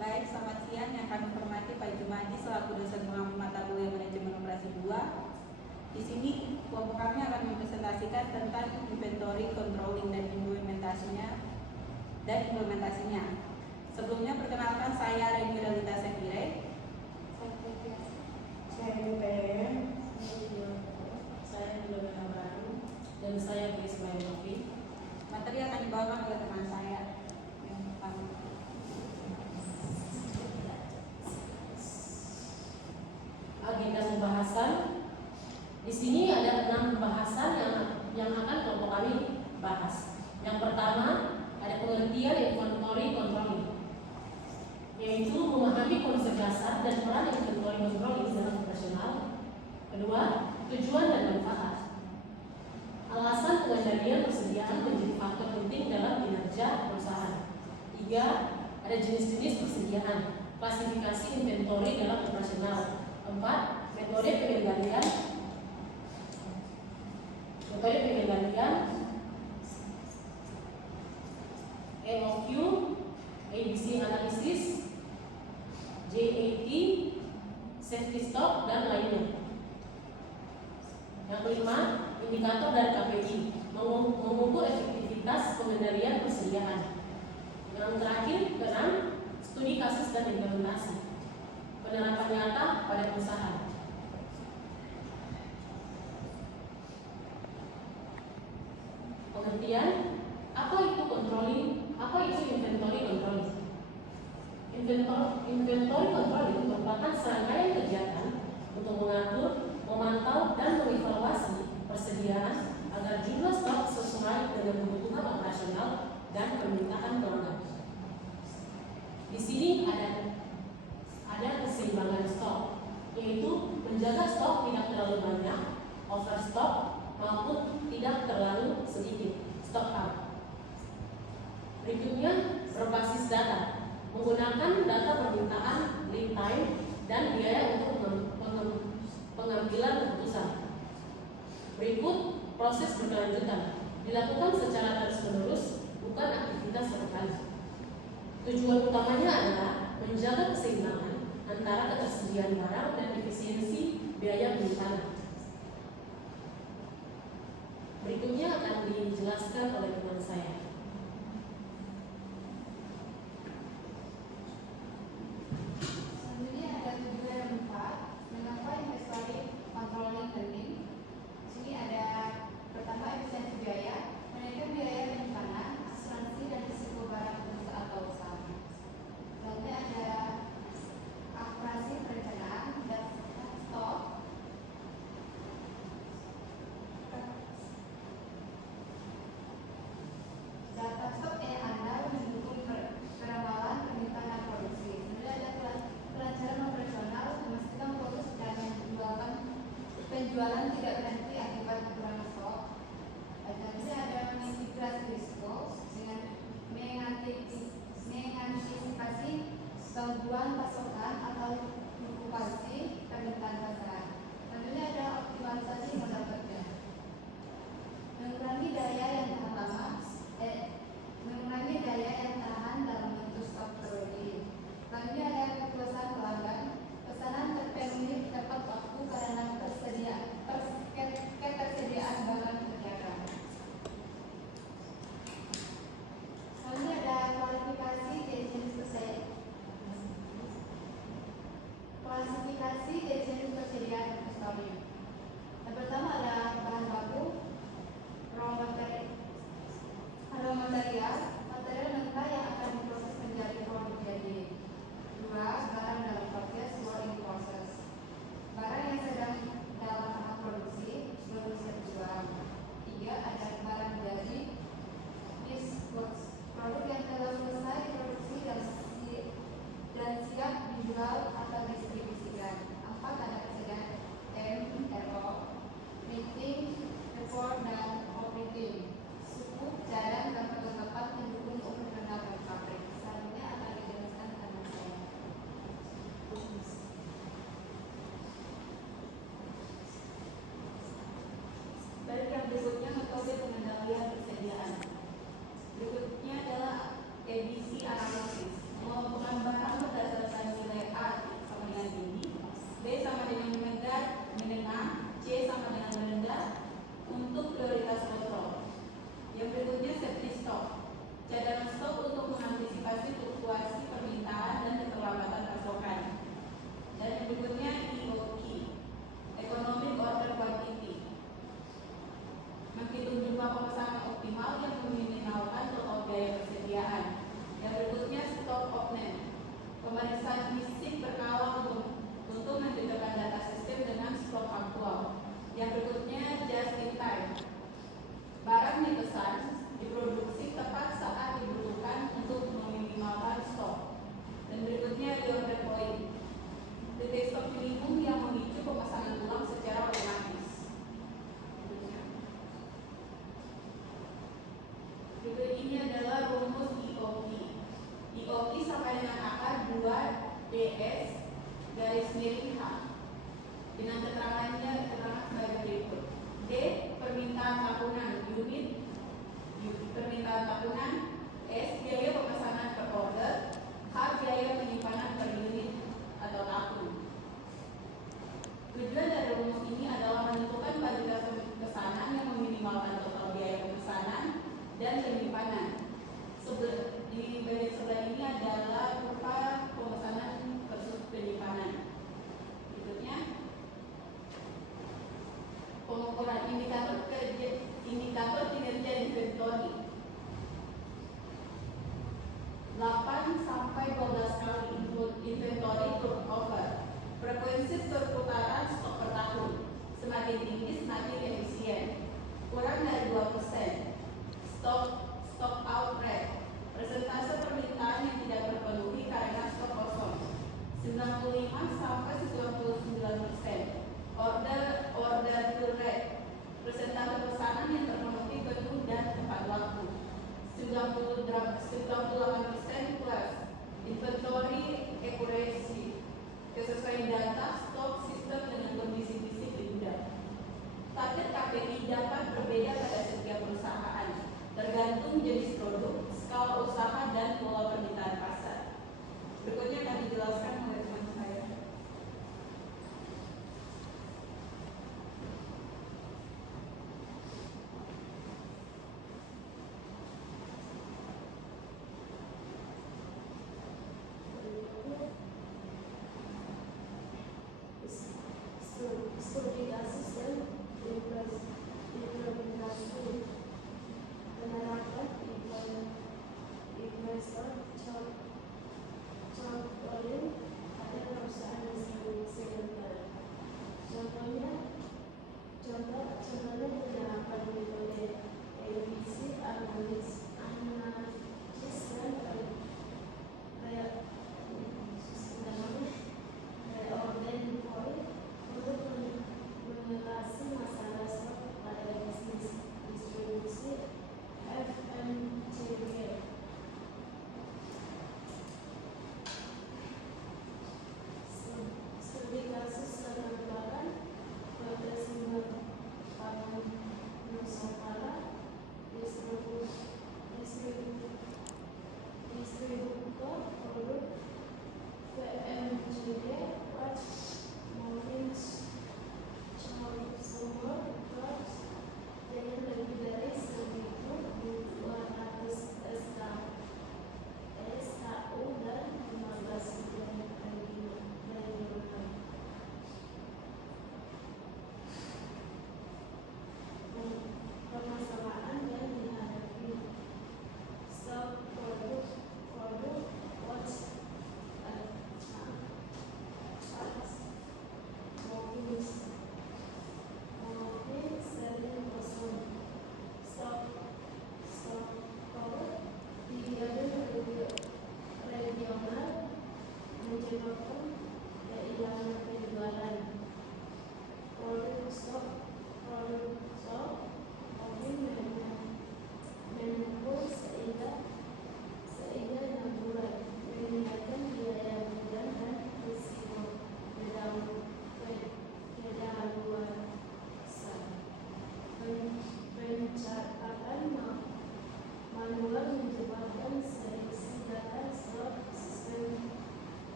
Baik, selamat siang. Yang kami hormati Pak Jumadi selaku dosen pengampu mata kuliah manajemen operasi 2. Di sini kelompok kami akan mempresentasikan tentang inventory controlling dan implementasinya. Sebelumnya perkenalkan, saya Reni Realita Sekire. Saya UPM, saya Nilai Baru, dan saya Grace Mayofi. Materi akan dibawakan oleh teman saya yang pertama. Agenda pembahasan di sini ada 6 pembahasan yang akan kelompok kami bahas. Yang pertama ada pengertian inventory controlling, yaitu memahami konsep dasar dan peran inventory controlling dalam operasional. Kedua, tujuan dan manfaat. Alasan pengendalian persediaan menjadi faktor penting dalam kinerja perusahaan. 3. Ada jenis-jenis persediaan, klasifikasi inventory dalam operasional. 4. Metode pengendalian EOQ, ABC analisis, JAT, safety stock, dan lainnya. Yang kelima, indikator dan KPI, mengukur efektivitas pengendalian persediaan. Yang terakhir, keenam, studi kasus dan implementasi, penerapan nyata pada perusahaan. Pengertian, apa itu controlling? Apa itu inventory controlling? Inventory controlling merupakan serangkaian kegiatan untuk mengatur, memantau, dan mengevaluasi persediaan agar jumlah stok sesuai dengan kebutuhan operasional dan permintaan pelanggan. Di sini ada keseimbangan stok, yaitu menjaga stok tidak terlalu banyak, overstock, maupun tidak terlalu sedikit, stok out. Berikutnya, berbasis data, menggunakan data permintaan, lead time, dan biaya untuk pengambilan keputusan. Berikut, proses berkelanjutan, dilakukan secara terus-menerus, bukan aktivitas sekali. Tujuan utamanya adalah menjaga keseimbangan antara ketersediaan barang dan efisiensi biaya penyimpanan. Berikutnya akan dijelaskan oleh teman saya. Selanjutnya ada tujuan yang 4, mengapa inventory controlling penting. Di sini ada pertama efisiensi biaya, menaikkan biaya penyimpanan, asuransi dan risiko barang perusahaan atau usaha. Selanjutnya ada akurasi perencanaan dan stok. Data stok yang andal mendukung peramalan permintaan dan produksi. Kemudian ada kelancaran operasional, memastikan proses dan penjualan tidak berhenti akibat kekurangan stok. Selanjutnya ada mitigasi risiko dengan mengantisipasi gangguan pasokan atau fluktuasi permintaan pasar. Selanjutnya ada optimalisasi modal kerja, mengurangi daya yang tahan dalam bentuk stok terlebih. Selanjutnya ada kepuasan pelanggan, pesanan terpenuhi tepat waktu karena ketersediaan barang terjaga. Selanjutnya ada klasifikasi dari jenis persediaan inventory. Yang pertama ada bahan baku, raw material mentah yang akan diproses menjadi produk jadi. 2. Barang dalam proses, work in process, barang yang sedang dalam tahap produksi belum siap dijual. 3. Ada barang jadi, produk yang telah selesai diproduksi dan siap dijual atau didistribusikan. 4. Ada persediaan MRO, meeting, report, dan operating, suku, jalan, dan perlengkapan pendukung operasional dan pabrik. Selanjutnya akan dijelaskan teman saya. Baik, yang berikutnya metode pengendalian persediaan. Berikutnya adalah ABC analisis, mengumpulkan barang DS garis miring H dengan keterangannya sebagai berikut. D. Permintaan tahunan unit permintaan tahunan. S. Biaya pemesanan per order. H. Biaya penyimpanan per unit atau tahun. Tujuan dari rumus ini adalah menentukan fasilitas pemesanan yang meminimalkan total biaya pemesanan dan penyimpanan. Di bagian sebelah ini adalah berupa pemesanan versus penyimpanan. Berikutnya, pengukuran indikator kinerja inventory.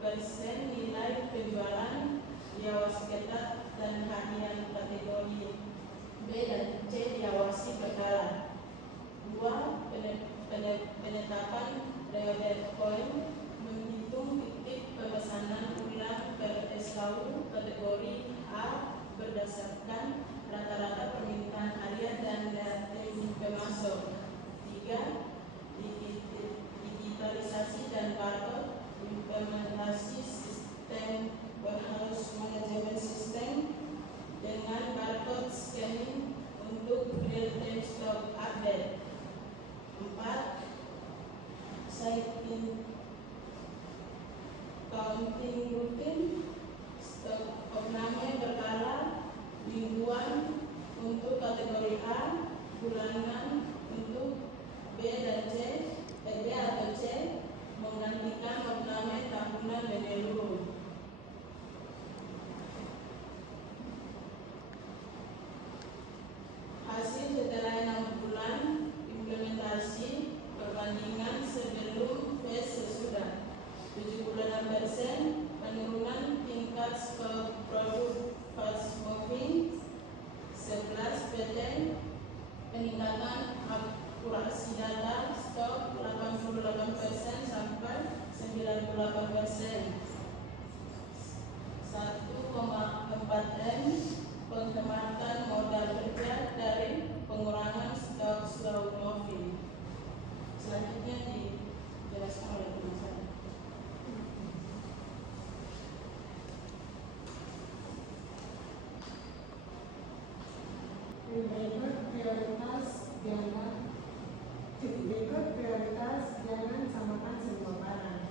20% nilai penjualan diawasi ketat dan harian kategori B dan C diawasi berkala. 2. Penetapan reorder point, menghitung titik pemesanan ulang per SKU kategori A berdasarkan rata-rata permintaan harian dan data pemasok. 3. Digitalisasi dan barcode, implementasi sistem warehouse management system dengan barcode scanning untuk real-time stock update. 4. Cycling counting rutin, stok opname berkala, mingguan untuk kategori A, bulanan untuk B dan C, B atau C, menggantikan opname tahunan menyeluruh. Hasil setelah 6 bulan implementasi, perbandingan sebelum phase sesudah. 76% penurunan tingkat stok produk fast moving. 11% peningkatan akurasi data stok 88% sampai 98%. 1,4 M penghematan modal kerja dari pengurangan stok slow moving. Selanjutnya dijelaskan oleh teman saya. Berikut prioritas jangan samakan semua barang.